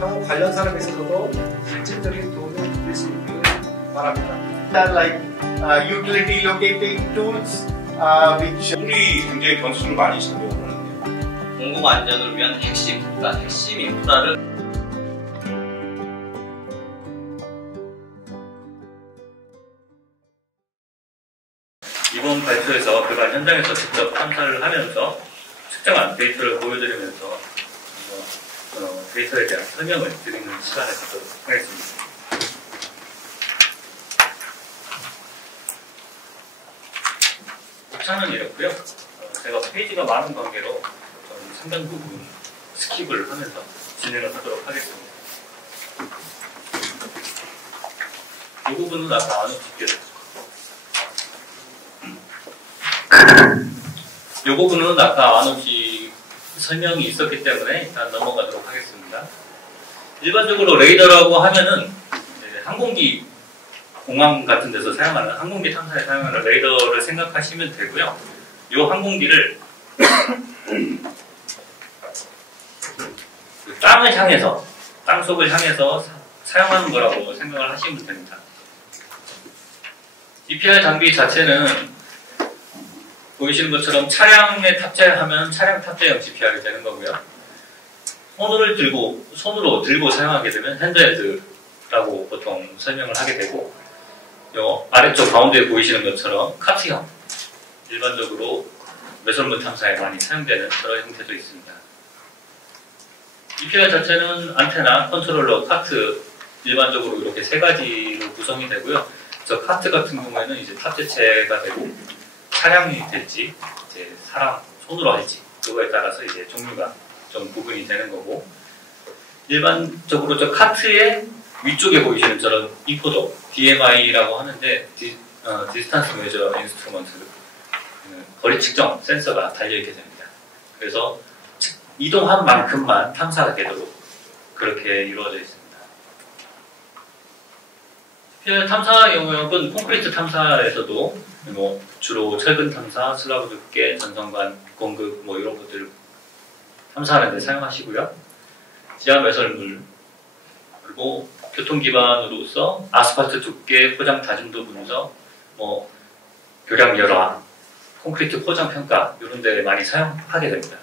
향후 관련 산업에 있어서도 실질적인 도움을 드릴 수 있기를 바랍니다. Like utility locating tools, which 우리 굉장히 변수를 많이 적용하는데 공공 안전을 위한 핵심 인프라를 이번 발표에서 그간 현장에서 직접 탐사를 하면서 측정한 데이터를 보여드리면서 데이터에 대한 설명을 드리는 시간을 갖도록 하겠습니다. 목차는 이렇고요. 제가 페이지가 많은 관계로 상당 부분 스킵을 하면서 진행을 하도록 하겠습니다. 이 부분은 아까 아는 집계를 이 부분은 아까 안없이 설명이 있었기 때문에 일단 넘어가도록 하겠습니다. 일반적으로 레이더라고 하면은 항공기 공항 같은 데서 사용하는 항공기 탐사에 사용하는 레이더를 생각하시면 되고요. 이 항공기를 땅을 향해서 땅속을 향해서 사용하는 거라고 생각을 하시면 됩니다. GPR 장비 자체는 보이시는 것처럼 차량에 탑재하면 차량 탑재형 GPR이 되는 거고요. 손으로 들고 사용하게 되면 핸드헬드라고 보통 설명을 하게 되고, 요 아래쪽 가운데에 보이시는 것처럼 카트형, 일반적으로 매설물 탐사에 많이 사용되는 그런 형태도 있습니다. GPR 자체는 안테나, 컨트롤러, 카트 일반적으로 이렇게 세 가지로 구성이 되고요. 저 카트 같은 경우에는 이제 탑재체가 되고, 차량이 될지, 이제 사람 손으로 할지, 그거에 따라서 이제 종류가 좀 구분이 되는 거고, 일반적으로 저 카트의 위쪽에 보이시는 저런 인코더, DMI라고 하는데, 디스턴스 메저 인스트루먼트, 거리 측정 센서가 달려있게 됩니다. 그래서 이동한 만큼만 탐사가 되도록 그렇게 이루어져 있습니다. GPR 탐사 영역은 콘크리트 탐사에서도 주로 철근 탐사, 슬라브 두께, 전선관 공급 이런 것들을 탐사하는 데 사용하시고요. 지하 매설물, 그리고 교통 기반으로서 아스팔트 두께, 포장 다중도 분석, 교량 열화, 콘크리트 포장 평가 이런 데 많이 사용하게 됩니다.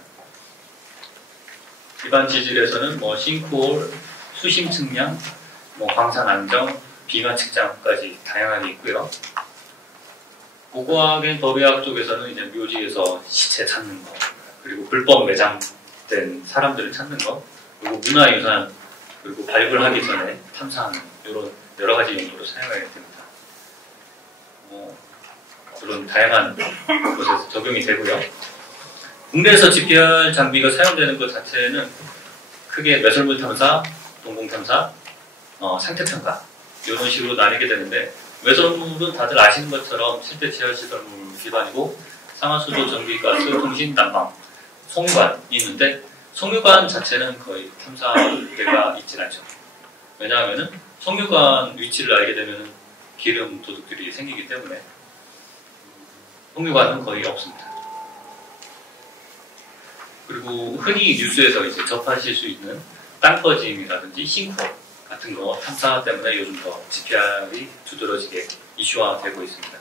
기반 지질에서는 싱크홀, 수심 측량, 광산 안정, 비만 측정까지 다양하게 있고요. 고고학의 법의학 쪽에서는 이제 묘지에서 시체 찾는 거, 그리고 불법 매장된 사람들을 찾는 거, 그리고 문화유산, 그리고 발굴하기 전에 탐사하는 이런 여러 가지 용도로 사용하게 됩니다. 그런 다양한 곳에서 적용이 되고요. 국내에서 GPR 장비가 사용되는 것 자체는 크게 매설물 탐사, 동공 탐사, 상태 평가 이런 식으로 나뉘게 되는데, 매설물은 다들 아시는 것처럼 실제 지하시설물 기반이고, 상하수도, 전기, 가스, 통신, 난방, 송유관이 있는데, 송유관 자체는 거의 탐사대가 있진 않죠. 왜냐하면 송유관 위치를 알게 되면 기름 도둑들이 생기기 때문에 송유관은 거의 없습니다. 그리고 흔히 뉴스에서 이제 접하실 수 있는 땅 꺼짐이라든지 싱크홀 같은 거 탐사 때문에 요즘 더 GPR이 두드러지게 이슈화되고 있습니다.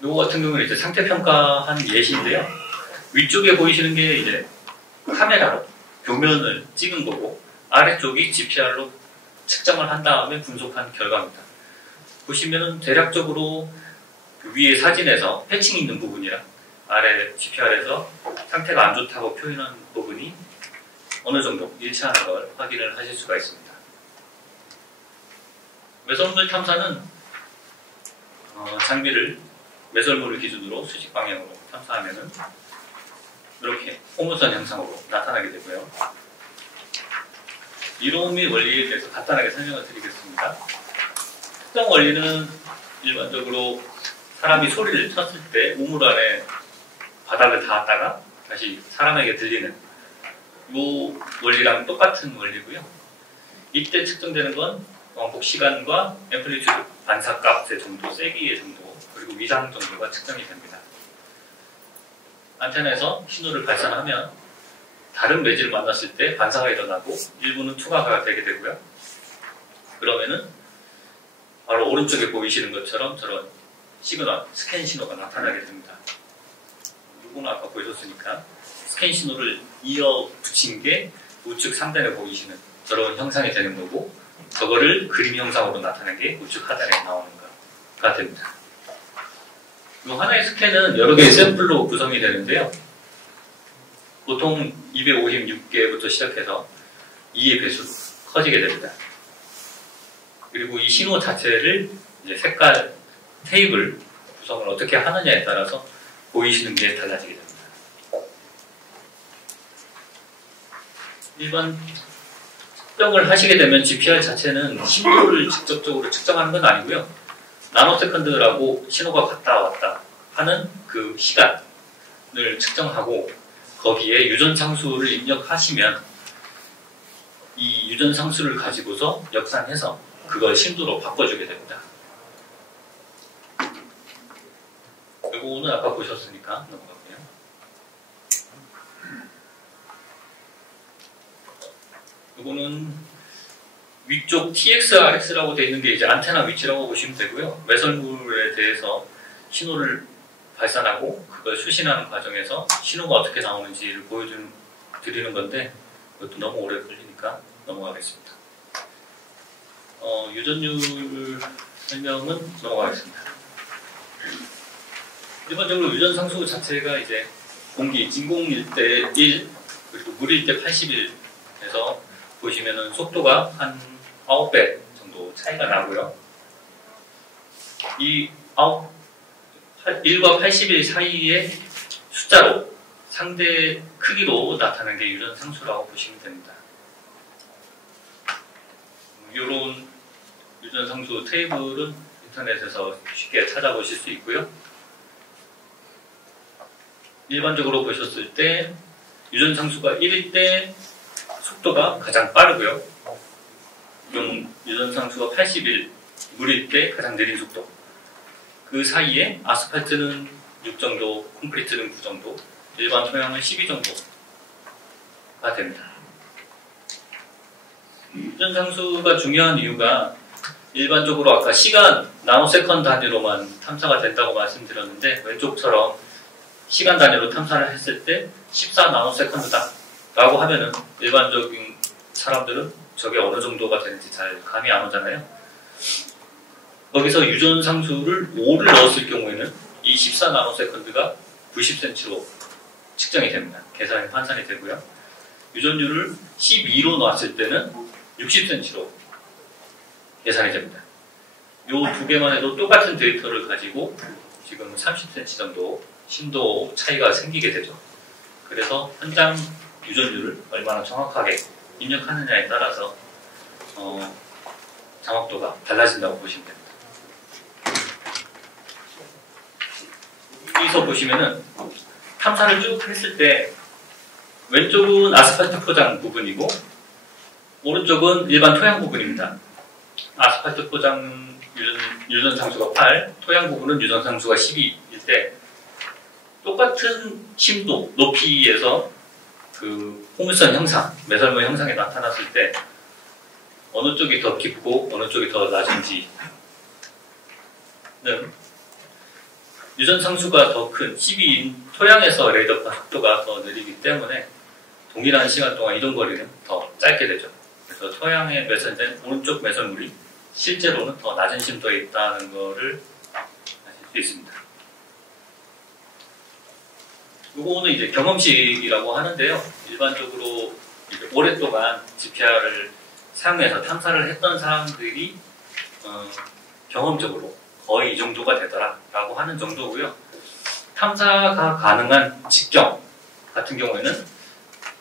이거 같은 경우는 이제 상태 평가한 예시인데요. 위쪽에 보이시는 게 이제 카메라로 표면을 찍은 거고, 아래쪽이 GPR로 측정을 한 다음에 분석한 결과입니다. 보시면은 대략적으로 그 위에 사진에서 패칭 있는 부분이랑 아래 GPR에서 상태가 안 좋다고 표현한 부분이 어느 정도 일치하는 걸 확인을 하실 수가 있습니다. 매설물 탐사는 장비를 매설물을 기준으로 수직 방향으로 탐사하면은 이렇게 포물선 형상으로 나타나게 되고요. 이론 및 원리에 대해서 간단하게 설명을 드리겠습니다. 특정 원리는 일반적으로 사람이 소리를 쳤을 때 우물 안에 바닥을 닿았다가 다시 사람에게 들리는 이 원리랑 똑같은 원리고요. 이때 측정되는 건 왕복 시간과 앰플리튜드, 반사값의 정도, 세기의 정도, 그리고 위상 정도가 측정이 됩니다. 안테나에서 신호를 발산하면 다른 매질을 만났을 때 반사가 일어나고 일부는 투과가 되게 되고요. 그러면은 바로 오른쪽에 보이시는 것처럼 저런 시그널, 스캔 신호가 나타나게 됩니다. 이거는 아까 보셨으니까 스캔 신호를 이어 붙인 게 우측 상단에 보이시는 저런 형상이 되는 거고, 저거를 그림 형상으로 나타낸 게 우측 하단에 나오는 거가 됩니다. 이 하나의 스캔은 여러 개의 샘플로 구성이 되는데요. 보통 256개부터 시작해서 2의 배수로 커지게 됩니다. 그리고 이 신호 자체를 이제 색깔 테이블 구성을 어떻게 하느냐에 따라서 보이시는 게 달라지게 됩니다. 일반 측정을 하시게 되면 GPR 자체는 신호를 직접적으로 측정하는 건 아니고요. 나노세컨드라고 신호가 갔다 왔다 하는 그 시간을 측정하고 거기에 유전상수를 입력하시면 이 유전상수를 가지고서 역산해서 그걸 신도로 바꿔주게 됩니다. 이거는 아까 보셨으니까 넘어갈게요. 이거는 위쪽 TX, RX라고 되어 있는 게 이제 안테나 위치라고 보시면 되고요. 매설물에 대해서 신호를 발산하고 그걸 수신하는 과정에서 신호가 어떻게 나오는지를 보여드리는 건데 이것도 너무 오래 걸리니까 넘어가겠습니다. 유전율 설명은 넘어가겠습니다. 일반적으로 유전상수 자체가 이제 공기, 진공일 때 1, 그리고 물일 때 81에서 보시면은 속도가 한 9배 정도 차이가 나고요. 이 1과 81 사이의 숫자로 상대 크기로 나타나는 게 유전상수라고 보시면 됩니다. 이런 유전상수 테이블은 인터넷에서 쉽게 찾아보실 수 있고요. 일반적으로 보셨을 때 유전상수가 1일 때 속도가 가장 빠르고요. 유전상수가 81, 물일 때 가장 느린 속도. 그 사이에 아스팔트는 6 정도, 콘크리트는 9 정도, 일반 토양은 12 정도가 됩니다. 유전상수가 중요한 이유가 일반적으로 아까 시간, 나노세컨드 단위로만 탐사가 된다고 말씀드렸는데 왼쪽처럼 시간 단위로 탐사를 했을 때 14나노세컨드다 라고 하면은 일반적인 사람들은 저게 어느 정도가 되는지 잘 감이 안 오잖아요. 거기서 유전상수를 5를 넣었을 경우에는 이 14나노세컨드가 90cm로 측정이 됩니다. 계산이 환산이 되고요. 유전율을 12로 놨을 때는 60cm로 계산이 됩니다. 이 두 개만 해도 똑같은 데이터를 가지고 지금 30cm 정도 심도 차이가 생기게 되죠. 그래서 현장 유전율을 얼마나 정확하게 입력하느냐에 따라서 정확도가 달라진다고 보시면 됩니다. 여기서 보시면은 탐사를 쭉 했을 때 왼쪽은 아스팔트 포장 부분이고 오른쪽은 일반 토양 부분입니다. 아스팔트 포장 유전상수가 8, 토양 부분은 유전상수가 12일 때 똑같은 심도, 높이에서 그 포물선 형상, 매설물 형상이 나타났을 때 어느 쪽이 더 깊고 어느 쪽이 더 낮은지는 유전상수가 더 큰 12인 토양에서 레이더 속도가 더 느리기 때문에 동일한 시간 동안 이동 거리는 더 짧게 되죠. 그래서 토양에 매설된 오른쪽 매설물이 실제로는 더 낮은 심도에 있다는 것을 아실 수 있습니다. 이거는 이제 경험식이라고 하는데요. 일반적으로 이제 오랫동안 GPR을 사용해서 탐사를 했던 사람들이 경험적으로 거의 이 정도가 되더라라고 하는 정도고요. 탐사가 가능한 직경 같은 경우에는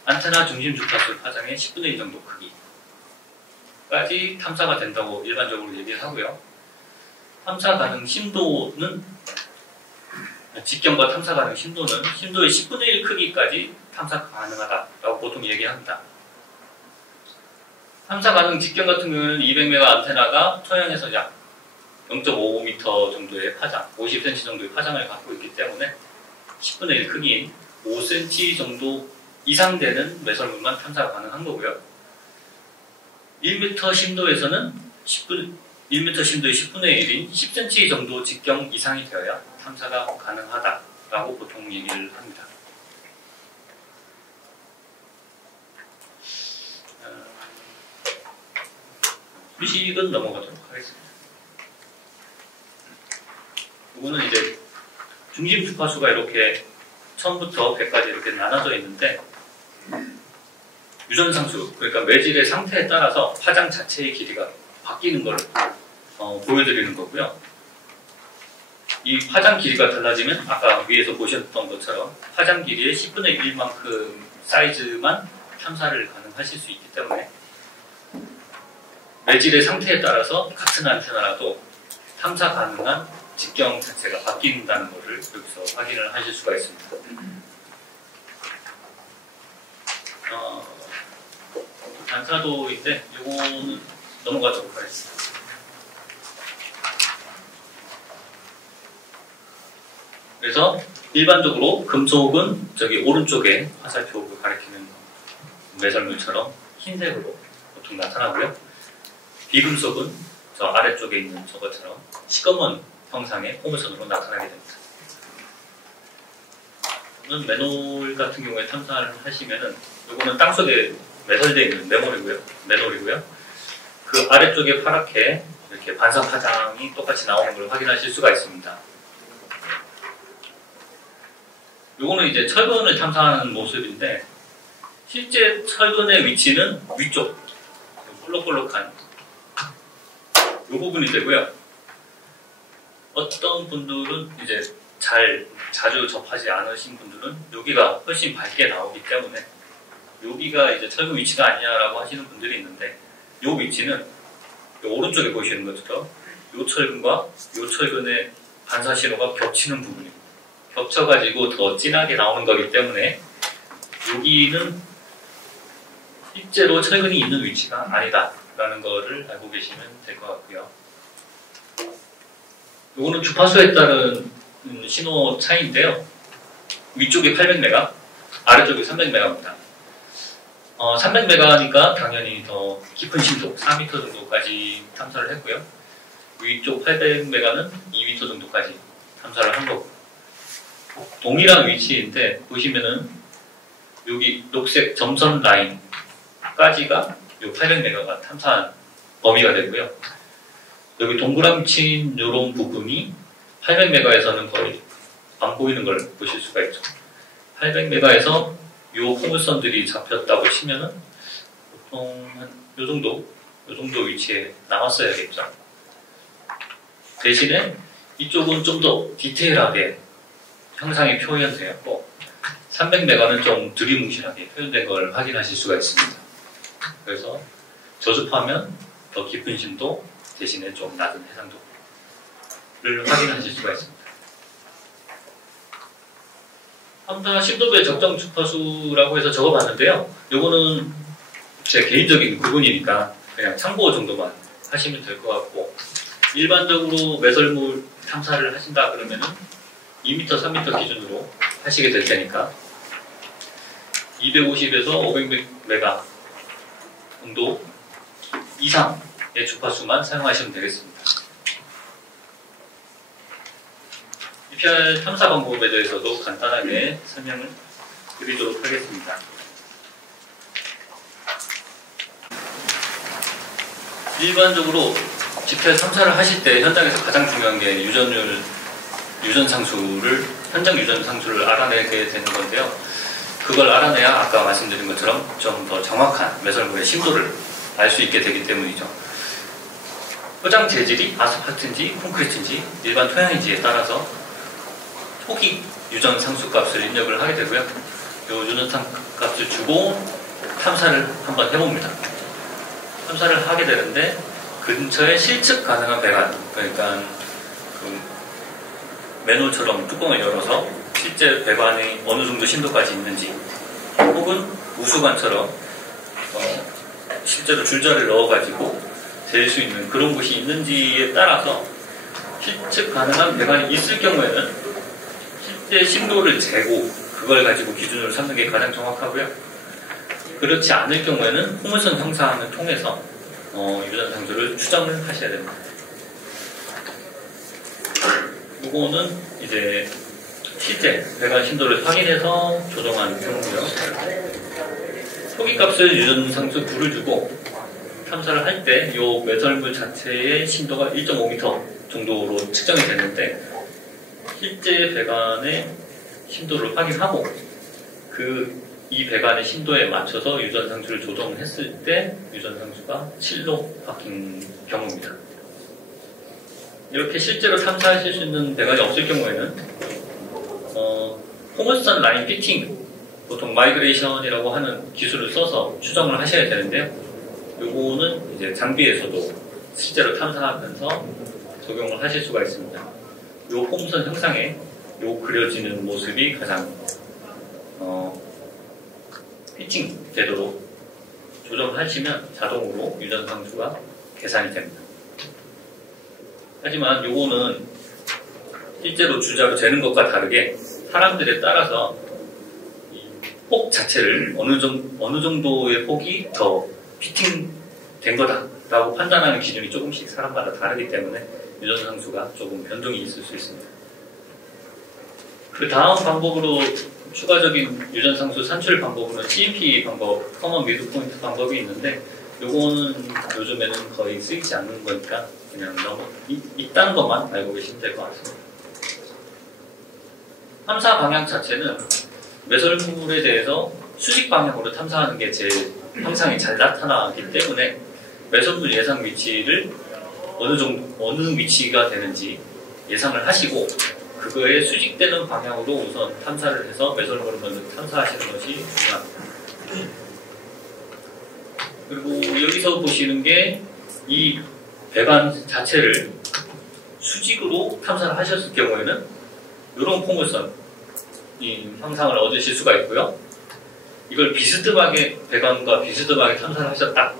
안테나 중심 주파수 파장의 10분의 1 정도 크기까지 탐사가 된다고 일반적으로 얘기를 하고요. 탐사 가능 심도는 직경과 탐사 가능 심도는 심도의 10분의 1 크기까지 탐사 가능하다라고 보통 얘기합니다. 탐사 가능 직경 같은 경우는 200메가 안테나가 토양에서 약 0.55m 정도의 파장, 50cm 정도의 파장을 갖고 있기 때문에 10분의 1 크기인 5cm 정도 이상 되는 매설물만 탐사가 가능한 거고요. 1m 심도에서는 1m 심도의 10분의 1인 10cm 정도 직경 이상이 되어야 탐사가 가능하다라고 보통 얘기를 합니다. 수식은 넘어가도록 하겠습니다. 이거는 이제 중심 주파수가 이렇게 1000부터 100까지 이렇게 나눠져 있는데, 유전상수, 그러니까 매질의 상태에 따라서 파장 자체의 길이가 바뀌는 걸 보여드리는 거고요. 이 파장 길이가 달라지면 아까 위에서 보셨던 것처럼 파장 길이의 10분의 1만큼 사이즈만 탐사를 가능하실 수 있기 때문에 매질의 상태에 따라서 같은 안테나라도 탐사 가능한 직경 자체가 바뀐다는 것을 여기서 확인을 하실 수가 있습니다. 안테나도인데 이거는 넘어가도록 하겠습니다. 그래서 일반적으로 금속은 저기 오른쪽에 화살표를 가리키는 매설물처럼 흰색으로 보통 나타나고요. 비금속은 저 아래쪽에 있는 저것처럼 시꺼먼 형상의 포물선으로 나타나게 됩니다. 저는 맨홀 같은 경우에 탐사를 하시면은 이거는 땅속에 매설되어 있는 맨홀이고요. 그 아래쪽에 파랗게 이렇게 반사 파장이 똑같이 나오는 걸 확인하실 수가 있습니다. 요거는 이제 철근을 탐사하는 모습인데, 실제 철근의 위치는 위쪽, 볼록볼록한 이 부분이 되고요. 어떤 분들은 이제 자주 접하지 않으신 분들은 여기가 훨씬 밝게 나오기 때문에 여기가 이제 철근 위치가 아니냐라고 하시는 분들이 있는데, 이 위치는 오른쪽에 보시는 것처럼 이 철근과 이 철근의 반사 신호가 겹치는 부분이 겹쳐가지고 더 진하게 나오는 거기 때문에 여기는 실제로 철근이 있는 위치가 아니다라는 거를 알고 계시면 될 것 같고요. 이거는 주파수에 따른 신호 차이인데요. 위쪽이 800메가, 아래쪽이 300메가입니다. 300메가니까 당연히 더 깊은 심도 4m 정도까지 탐사를 했고요. 위쪽 800메가는 2m 정도까지 탐사를 한 거고, 동일한 위치인데 보시면은 여기 녹색 점선 라인까지가 요 800메가가 탐사한 범위가 되고요. 여기 동그라미 친 요런 부분이 800메가에서는 거의 안 보이는 걸 보실 수가 있죠. 800메가에서 요 포물선들이 잡혔다고 치면은 보통 한 요 정도 위치에 나왔어야겠죠. 대신에 이쪽은 좀 더 디테일하게 형상이 표현되었고 300메가는 좀 두리뭉실하게 표현된 걸 확인하실 수가 있습니다. 그래서 저주파면 더 깊은 심도 대신에 좀 낮은 해상도를 확인하실 수가 있습니다. 탐사 심도배 적정 주파수라고 해서 적어봤는데요. 요거는 제 개인적인 구분이니까 그냥 참고 정도만 하시면 될 것 같고, 일반적으로 매설물 탐사를 하신다 그러면은 2m, 3m 기준으로 하시게 될 테니까 250에서 500메가 정도 이상의 주파수만 사용하시면 되겠습니다. EPR 탐사 방법에 대해서도 간단하게 설명을 드리도록 하겠습니다. 일반적으로 GPR 탐사를 하실 때 현장에서 가장 중요한 게 현장 유전 상수를 알아내게 되는 건데요. 그걸 알아내야 아까 말씀드린 것처럼 좀 더 정확한 매설물의 심도를 알 수 있게 되기 때문이죠. 포장 재질이 아스팔트인지 콘크리트인지 일반 토양인지에 따라서 초기 유전 상수 값을 입력을 하게 되고요. 이 유전 상수 값을 주고 탐사를 한번 해봅니다. 탐사를 하게 되는데 근처에 실측 가능한 배관, 그러니까 맨홀처럼 뚜껑을 열어서 실제 배관이 어느 정도 심도까지 있는지, 혹은 우수관처럼 실제로 줄자를 넣어가지고 잴 수 있는 그런 곳이 있는지에 따라서 실측 가능한 배관이 있을 경우에는 실제 심도를 재고 그걸 가지고 기준으로 삼는 게 가장 정확하고요. 그렇지 않을 경우에는 포물선 형상을 통해서 유전상수를 추정을 하셔야 됩니다. 이거는 이제 실제 배관 심도를 확인해서 조정한 경우고요. 초기값을 유전상수 9를 주고 탐사를 할 때 이 매설물 자체의 심도가 1.5m 정도로 측정이 됐는데 실제 배관의 심도를 확인하고 이 배관의 심도에 맞춰서 유전상수를 조정했을 때 유전상수가 7로 바뀐 경우입니다. 이렇게 실제로 탐사하실 수 있는 배관이 없을 경우에는 포물선 라인 피팅, 보통 마이그레이션이라고 하는 기술을 써서 추정을 하셔야 되는데요. 요거는 이제 장비에서도 실제로 탐사하면서 적용을 하실 수가 있습니다. 요 포물선 형상에 요 그려지는 모습이 가장 피칭 되도록 조정하시면 자동으로 유전상수가 계산이 됩니다. 하지만 요거는 실제로 주자로 재는 것과 다르게 사람들에 따라서 이 폭 자체를 어느 정도의 폭이 더 피팅된 거다라고 판단하는 기준이 조금씩 사람마다 다르기 때문에 유전상수가 조금 변동이 있을 수 있습니다. 그 다음 방법으로 추가적인 유전상수 산출 방법으로는 CMP 방법, 커먼 미드포인트 방법이 있는데 요거는 요즘에는 거의 쓰이지 않는 거니까 그냥 너무 있다는 것만 알고 계시면 될 것 같습니다. 탐사 방향 자체는 매설물에 대해서 수직 방향으로 탐사하는 게 제일 형상이 잘 나타나기 때문에 매설물 예상 위치를 어느 위치가 되는지 예상을 하시고 그거에 수직되는 방향으로 우선 탐사를 해서 매설물을 먼저 탐사하시는 것이 중요합니다. 그리고 여기서 보시는 게 이 배관 자체를 수직으로 탐사를 하셨을 경우에는 이런 포물선 이 형상을 얻으실 수가 있고요. 이걸 비스듬하게 배관과 비스듬하게 탐사를 하셨다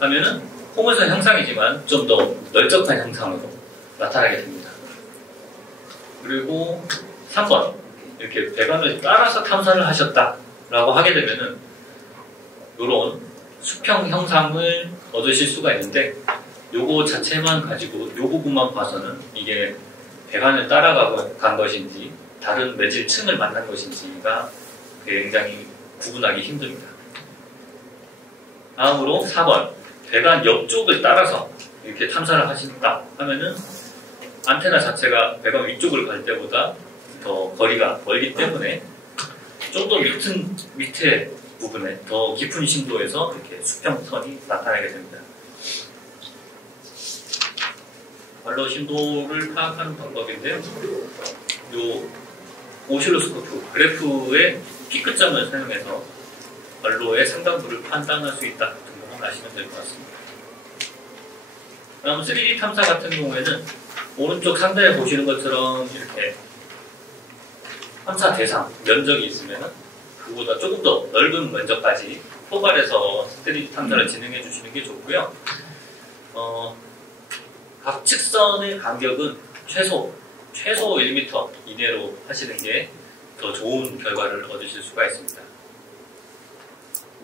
하면은 포물선 형상이지만 좀 더 널쩍한 형상으로 나타나게 됩니다. 그리고 3번 이렇게 배관을 따라서 탐사를 하셨다라고 하게 되면은 이런 수평 형상을 얻으실 수가 있는데 요거 자체만 가지고 요 부분만 봐서는 이게 배관을 따라간 것인지 다른 매질층을 만난 것인지가 굉장히 구분하기 힘듭니다. 다음으로 4번 배관 옆쪽을 따라서 이렇게 탐사를 하신다 하면은 안테나 자체가 배관 위쪽을 갈 때보다 더 거리가 멀기 때문에 좀 더 밑에 부분에 더 깊은 심도에서 이렇게 수평선이 나타나게 됩니다. 발로 심도를 파악하는 방법인데요. 요 오실로스코프 그래프의 피크점을 사용해서 발로의 상당부를 판단할 수 있다 정도만 아시면 될 것 같습니다. 다음 3D 탐사 같은 경우에는 오른쪽 상단에 보시는 것처럼 이렇게 탐사 대상 면적이 있으면 그보다 조금 더 넓은 면적까지 포괄해서 3D 탐사를 진행해 주시는 게 좋고요. 각 측선의 간격은 최소 1m 이내로 하시는 게 더 좋은 결과를 얻으실 수가 있습니다.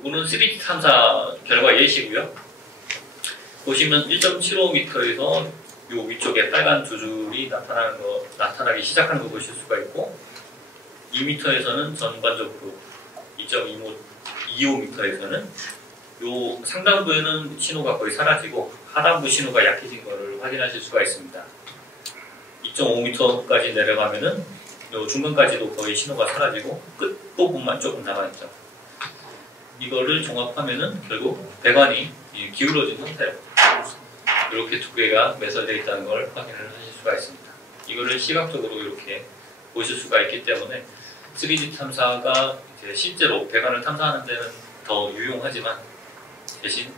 이거는 3D 탐사 결과 예시고요. 보시면 1.75m에서 요 위쪽에 빨간 두 줄이 나타나기 시작하는 거 보실 수가 있고 2m에서는 전반적으로 2.25m에서는 요 상단부에는 신호가 거의 사라지고 하단부 신호가 약해진 것을 확인하실 수가 있습니다. 2.5m까지 내려가면은 요 중간까지도 거의 신호가 사라지고 끝부분만 조금 남아있죠. 이거를 종합하면은 결국 배관이 기울어진 상태로 이렇게 두 개가 매설되어 있다는 걸 확인을 하실 수가 있습니다. 이거를 시각적으로 이렇게 보실 수가 있기 때문에 3D 탐사가 이제 실제로 배관을 탐사하는 데는 더 유용하지만 대신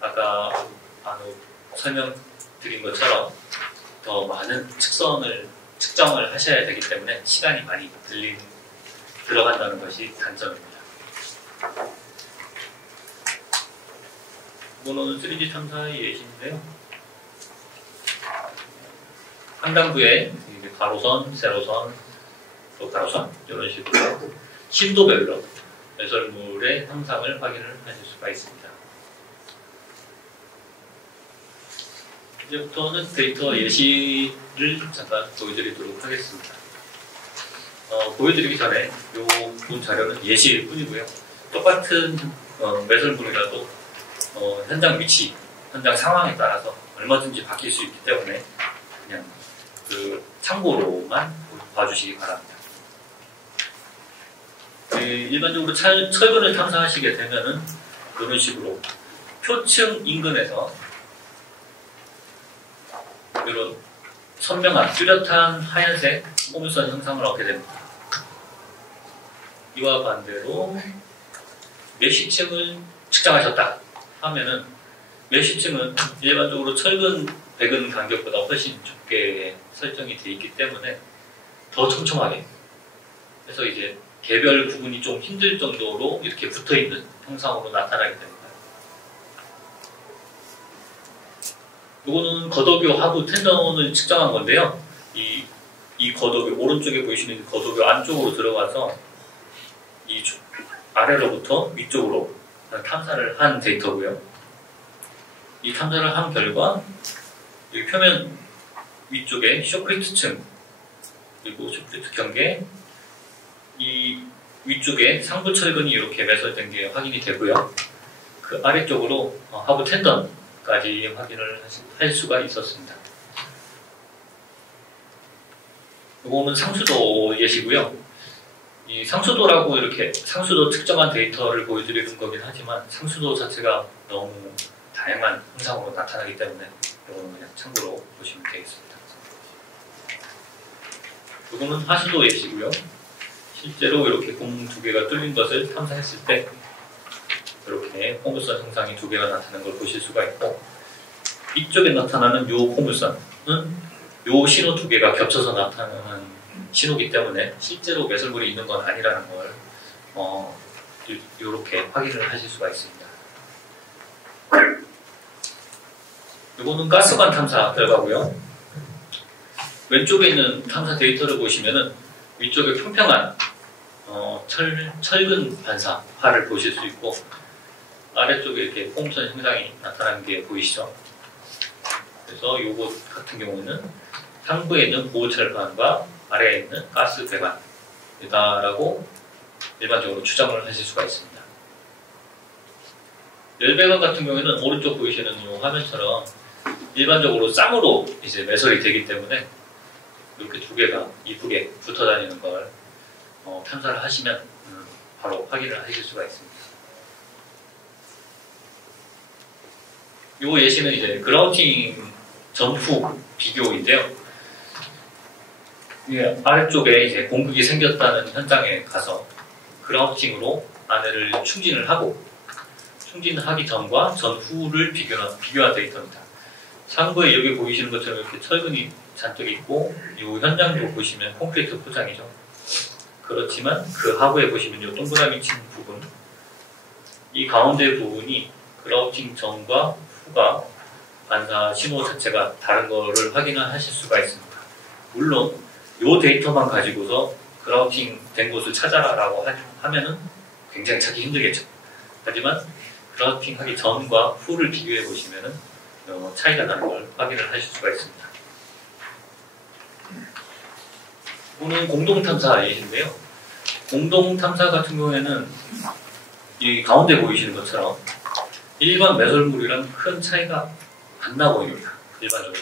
아까 설명드린 것처럼 더 많은 측선을 측정을 하셔야 되기 때문에 시간이 많이 들어간다는 것이 단점입니다. 이거는 3D 탐사의 예시인데요. 상단부에 가로선, 세로선, 또 가로선 이런 식으로 심도별로 매설물의 형상을 확인을 하실 수가 있습니다. 이제부터는 데이터 예시를 잠깐 보여드리도록 하겠습니다. 보여드리기 전에 이 본 자료는 예시일 뿐이고요. 똑같은 매설물이라도 현장 위치, 현장 상황에 따라서 얼마든지 바뀔 수 있기 때문에 그냥 그 참고로만 봐주시기 바랍니다. 일반적으로 철근을 탐사하시게 되면은 이런 식으로 표층 인근에서 이런 선명한 뚜렷한 하얀색 포물선 형상을 얻게 됩니다. 이와 반대로 메쉬층을 측정하셨다 하면은 메쉬층은 일반적으로 철근 백은 간격보다 훨씬 좁게 설정이 되어 있기 때문에 더 촘촘하게, 그래서 이제 개별 구분이 좀 힘들 정도로 이렇게 붙어 있는 형상으로 나타나게 됩니다. 이거는 거도교 하부 텐던을 측정한 건데요. 이 거도교, 오른쪽에 보이시는 거도교 안쪽으로 들어가서 이 아래로부터 위쪽으로 탐사를 한 데이터고요. 이 탐사를 한 결과 이 표면 위쪽에 쇼크리트층 그리고 쇼크리트 경계, 이 위쪽에 상부 철근이 이렇게 매설된 게 확인이 되고요. 그 아래쪽으로 하부 텐던까지 확인을 할 수가 있었습니다. 이거는 상수도 예시고요. 이 상수도라고 이렇게 상수도 측정한 데이터를 보여드리는 거긴 하지만 상수도 자체가 너무 다양한 형상으로 나타나기 때문에 이거는 그냥 참고로 보시면 되겠습니다. 이거는 하수도 예시고요. 실제로 이렇게 공 두 개가 뚫린 것을 탐사했을 때 이렇게 포물선 형상이 두 개가 나타나는 걸 보실 수가 있고, 이쪽에 나타나는 이 포물선은 이 신호 두 개가 겹쳐서 나타나는 신호기 때문에 실제로 매설물이 있는 건 아니라는 걸 이렇게 확인을 하실 수가 있습니다. 이거는 가스관 탐사 결과고요. 왼쪽에 있는 탐사 데이터를 보시면은 위쪽에 평평한 철근 반사화를 보실 수 있고, 아래쪽에 이렇게 포물선 형상이 나타나는 게 보이시죠? 그래서 이것 같은 경우는 상부에 있는 보호철관과 아래에 있는 가스 배관이다라고 일반적으로 추정을 하실 수가 있습니다. 열배관 같은 경우에는 오른쪽 보이시는 이 화면처럼 일반적으로 쌍으로 이제 매설이 되기 때문에 이렇게 두 개가 이쁘게 붙어 다니는 걸 탐사를 하시면 바로 확인을 하실 수가 있습니다. 이 예시는 이제 그라우팅 전후 비교인데요. 아래쪽에 이제 공극이 생겼다는 현장에 가서 그라우팅으로 안에를 충진을 하고, 충진하기 전과 전후를 비교한 데이터입니다. 상부에 여기 보이시는 것처럼 이렇게 철근이 잔뜩 있고, 이 현장도 보시면 콘크리트 포장이죠. 그렇지만 그 하부에 보시면 이 동그라미 친 부분, 이 가운데 부분이 그라우팅 전과 후가 반사 신호 자체가 다른 거를 확인하실 수가 있습니다. 물론 이 데이터만 가지고서 그라우팅 된 곳을 찾아라라고 하면은 굉장히 찾기 힘들겠죠. 하지만 그라우팅 하기 전과 후를 비교해 보시면은 차이가 나는 걸 확인을 하실 수가 있습니다. 이거는 공동탐사 예시인데요. 공동탐사 같은 경우에는 이 가운데 보이시는 것처럼 일반 매설물이랑 큰 차이가 안 나 보입니다. 일반적으로.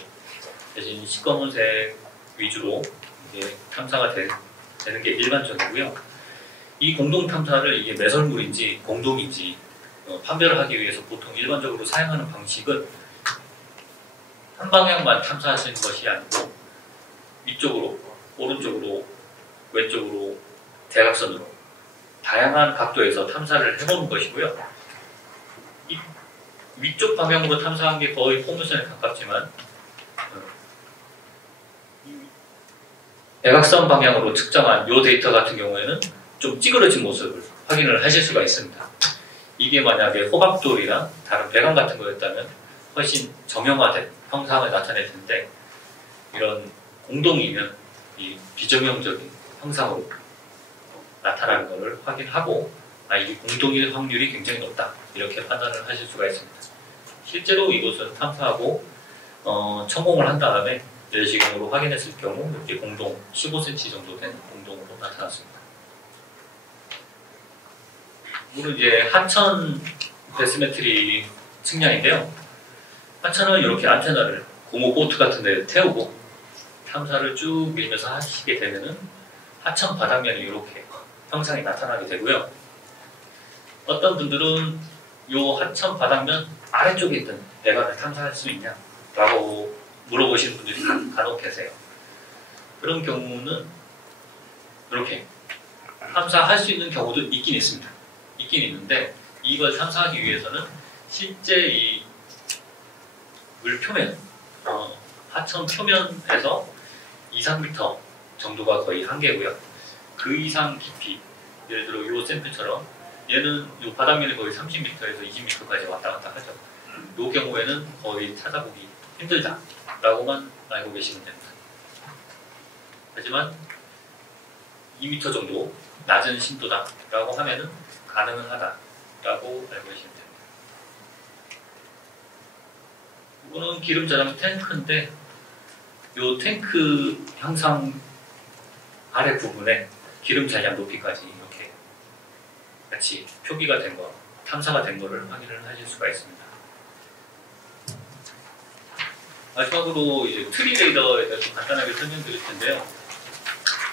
대신 시꺼먼색 위주로 이게 탐사가 되는 게 일반적이고요. 이 공동탐사를 이게 매설물인지 공동인지 판별을 하기 위해서 보통 일반적으로 사용하는 방식은 한 방향만 탐사하시는 것이 아니고 위쪽으로, 오른쪽으로, 왼쪽으로, 대각선으로 다양한 각도에서 탐사를 해보는 것이고요. 이 위쪽 방향으로 탐사한 게 거의 포물선에 가깝지만 대각선 방향으로 측정한 이 데이터 같은 경우에는 좀 찌그러진 모습을 확인을 하실 수가 있습니다. 이게 만약에 호박돌이나 다른 배관 같은 거였다면 훨씬 정형화된 형상을 나타낼 텐데, 이런 공동이면 이 비정형적인 형상으로 나타나는 것을 확인하고 이게 공동일 확률이 굉장히 높다 이렇게 판단을 하실 수가 있습니다. 실제로 이것은 탐사하고 천공을 한 다음에 내시경으로 확인했을 경우 이렇게 공동 15cm 정도 되는 공동으로 나타났습니다. 이거는 이제 하천 데시메트리 측량인데요. 하천은 이렇게 안테나를 고무보트 같은 데 태우고 탐사를 쭉 밀면서 하시게 되면은 하천 바닥면이 이렇게 형상이 나타나게 되고요. 어떤 분들은 이 하천 바닥면 아래쪽에 있던 내가 탐사할 수 있냐? 라고 물어보시는 분들이 간혹 계세요. 그런 경우는 이렇게 탐사할 수 있는 경우도 있긴 있습니다. 있긴 있는데 이걸 탐사하기 위해서는 실제 이 물 표면, 하천 표면에서 2~3m 정도가 거의 한계고요. 그 이상 깊이, 예를 들어 이 샘플처럼 얘는 이 바닥면이 거의 30m에서 20m까지 왔다 갔다 하죠. 이 경우에는 거의 찾아보기 힘들다라고만 알고 계시면 됩니다. 하지만 2m 정도 낮은 심도다라고 하면은 가능은 하다라고 알고 계시면 됩니다. 이거는 기름 저장 탱크인데 이 탱크 형상 아래 부분에 기름 잔량 높이까지 이렇게 같이 표기가 된 거, 탐사가 된 거를 확인을 하실 수가 있습니다. 마지막으로 이제 트리 레이더에 대해서 간단하게 설명드릴 텐데요.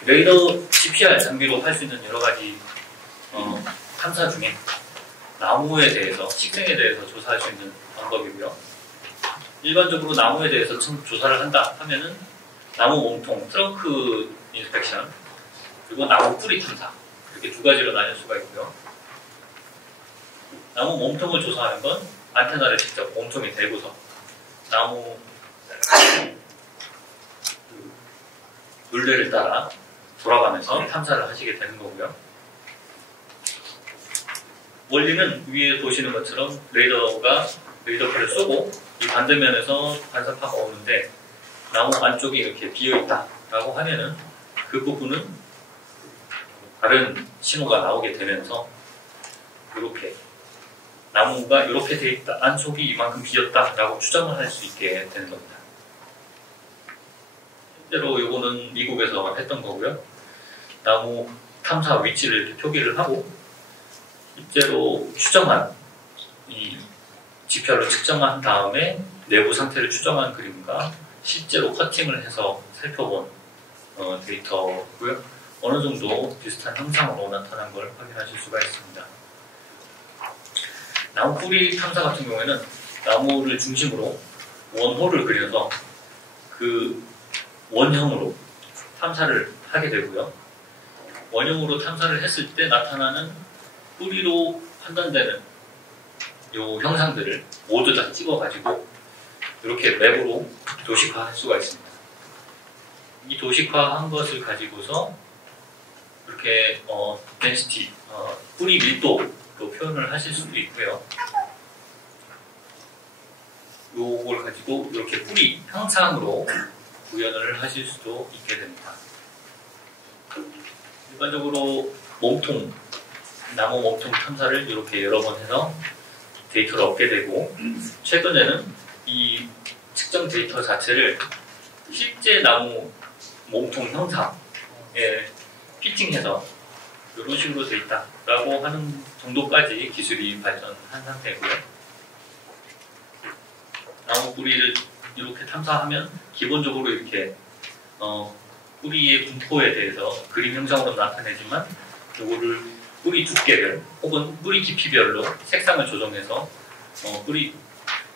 레이더 GPR 장비로 할 수 있는 여러 가지 탐사 중에 나무에 대해서, 식생에 대해서 조사할 수 있는 방법이고요. 일반적으로 나무에 대해서 조사를 한다 하면은 나무 몸통, 트렁크 인스펙션, 그리고 나무 뿌리 탐사 이렇게 두 가지로 나눌 수가 있고요. 나무 몸통을 조사하는 건 안테나를 직접 몸통에 대고서 나무 물레를 따라 돌아가면서 탐사를 하시게 되는 거고요. 원리는 위에 보시는 것처럼 레이더표를 쏘고 이 반대면에서 반사파가 오는데 나무 안쪽이 이렇게 비어있다라고 하면은 그 부분은 다른 신호가 나오게 되면서 이렇게 나무가 이렇게 돼 있다, 안쪽이 이만큼 비었다라고 추정을 할 수 있게 되는 겁니다. 실제로 이거는 미국에서 했던 거고요. 나무 탐사 위치를 이렇게 표기를 하고 실제로 추정한 이 지표로 측정한 다음에 내부 상태를 추정한 그림과 실제로 커팅을 해서 살펴본 데이터고요. 어느 정도 비슷한 형상으로 나타난 걸 확인하실 수가 있습니다. 나무 뿌리 탐사 같은 경우에는 나무를 중심으로 원홀을 그려서 그 원형으로 탐사를 하게 되고요. 원형으로 탐사를 했을 때 나타나는 뿌리로 판단되는 이 형상들을 모두 다 찍어가지고 이렇게 맵으로 도식화할 수가 있습니다. 이 도식화한 것을 가지고서 이렇게 density, 뿌리 밀도로 표현을 하실 수도 있고요. 요걸 가지고 이렇게 뿌리 형상으로 구현을 하실 수도 있게 됩니다. 일반적으로 몸통, 나무 몸통 탐사를 이렇게 여러 번 해서 데이터를 얻게 되고, 최근에는 이 측정 데이터 자체를 실제 나무 몸통 형상에 피팅해서 이런 식으로 돼 있다라고 하는 정도까지 기술이 발전한 상태고요. 나무 뿌리를 이렇게 탐사하면 기본적으로 이렇게 뿌리의 분포에 대해서 그림 형상으로 나타내지만 이거를 뿌리 두께별 혹은 뿌리 깊이별로 색상을 조정해서 뿌리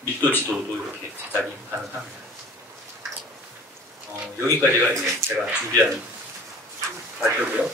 밀도 지도도 이렇게 제작이 가능합니다. 여기까지가 이제 제가 준비한 발표고요.